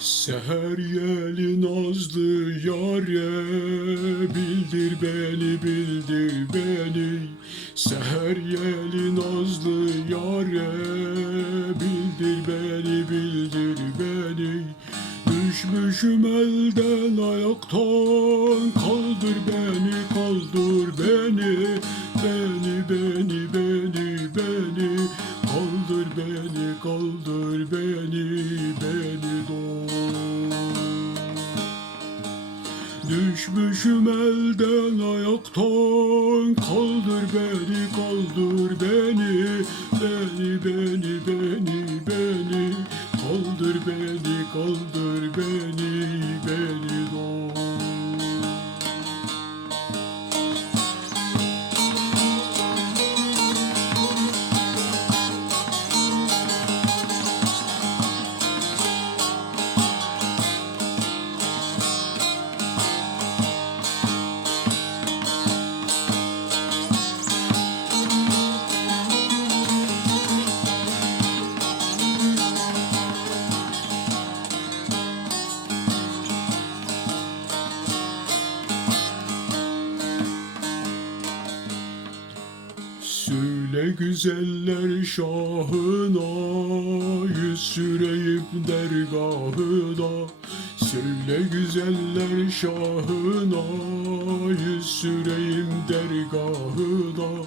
Seher yeli nazlı yare Bildir beni bildir beni. Seher yeli nazlı yare Bildir beni bildir beni. Düşmüşüm elden ayaktan Kaldır beni kaldır beni. Beni beni beni beni Kaldır beni kaldır beni Düşmüşüm elden ayaktan. Kaldır beni kaldır beni. Beni beni Söyle güzeller şahına Yüz süreyim dergahına. Söyle güzeller şahına Yüz süreyim dergahına.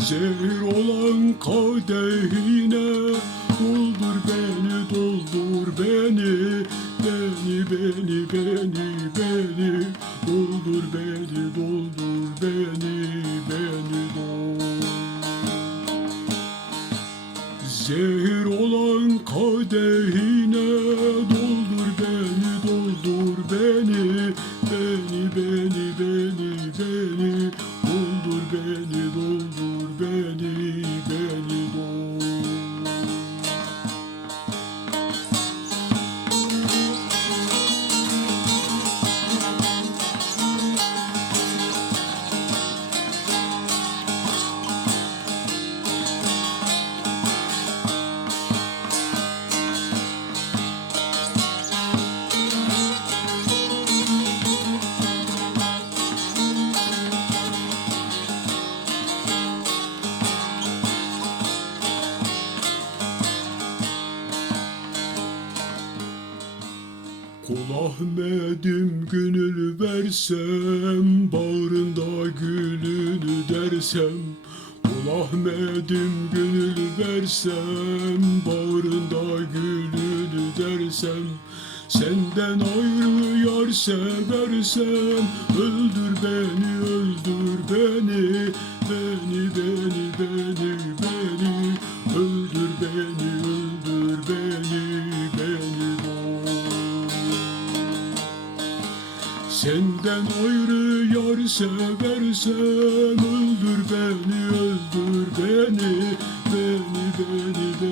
Zehir olan kadehine Doldur beni doldur beni. Beni beni beni beni. Doldur beni doldur beni beni Zehir olan kadehine doldur beni, doldur beni, beni, beni, beni, beni, Kul Ahmet'im gönül versem Bağrında gülünü dersem. Kul Ahmet'im gönül versem Bağrında gülünü dersem. Senden ayrı yar seversem Öldür beni öldür beni Beni beni Senden ayrı yar seversen Öldür beni, öldür beni Beni, beni, beni.